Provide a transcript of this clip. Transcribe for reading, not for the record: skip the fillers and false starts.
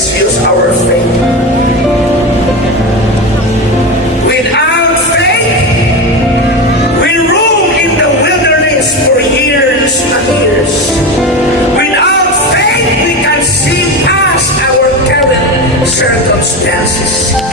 let's use our faith. Without faith, we roam in the wilderness for years and years. Without faith, we can see past our current circumstances.